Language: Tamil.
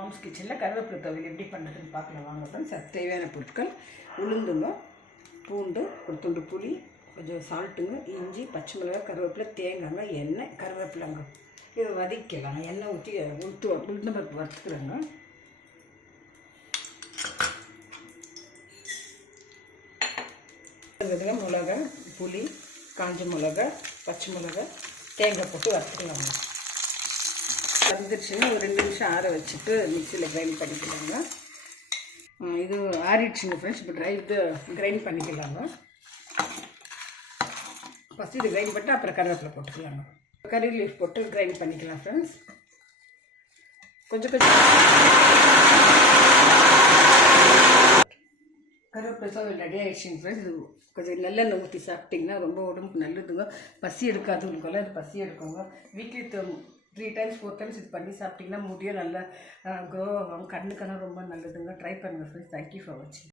மாம்ஸ் கிச்சனில் கருவேப்பிலை துவையல் எப்படி பண்ணுறதுன்னு பார்க்கலாம் வாங்க ஃப்ரெண்ட்ஸ். அது தேவையான பொருட்கள் உளுந்துங்க, பூண்டு, ஒரு துண்டு புளி, கொஞ்சம் சால்ட்டுங்க, இஞ்சி, பச்சை மிளகாய், கருவேப்பிலை, தேங்காய்ங்க, எண்ணெய், கருவேப்பிலைங்க. இதை வதக்கலாம். எண்ணெய் ஊற்றி உளுந்து பருப்பு வறுத்துக்கிறேங்க. மிளகா, புளி, காஞ்ச மிளகா, பச்சை மிளகா, தேங்காய் போட்டு வறுத்துக்கலாங்க. வந்துருச்சுன்னா ஒரு 2 நிமிஷம் ஆற வச்சுட்டு மிக்சியில் கிரைண்ட் பண்ணிக்கலாங்க. இது ஆறிடுச்சுங்க ஃப்ரெண்ட்ஸ். இப்போ கிரைண்ட் பண்ணிக்கலாங்க. ஃபஸ்ட்டு இது கிரைண்ட் பண்ணிட்டு அப்புறம் கருவேப்பிலை போட்டுக்கலாங்க. கறி லீஃப் போட்டு கிரைண்ட் பண்ணிக்கலாம் ஃப்ரெண்ட்ஸ். கொஞ்சம் கருவேப்பிலை ரெடி ஆகிடுச்சிங்க ஃப்ரெண்ட்ஸ். இது கொஞ்சம் நல்லெண்ணெய் ஊற்றி சாப்பிட்டிங்கன்னா ரொம்ப உடம்புக்கு நல்லதுங்க. பசி எடுக்காதவங்களுக்கெல்லாம் இது பசி எடுக்குங்க. வீக்லி 3 times 4 times இது பண்ணி சாப்பிட்டிங்கன்னா முடியும் நல்லா க்ரோ ஆகும். கண்ணுக்கெல்லாம் ரொம்ப நல்லதுங்க. ட்ரை பண்ணுங்கள் ஃப்ரெண்ட்ஸ். தேங்க்யூ ஃபார் வாட்சிங்.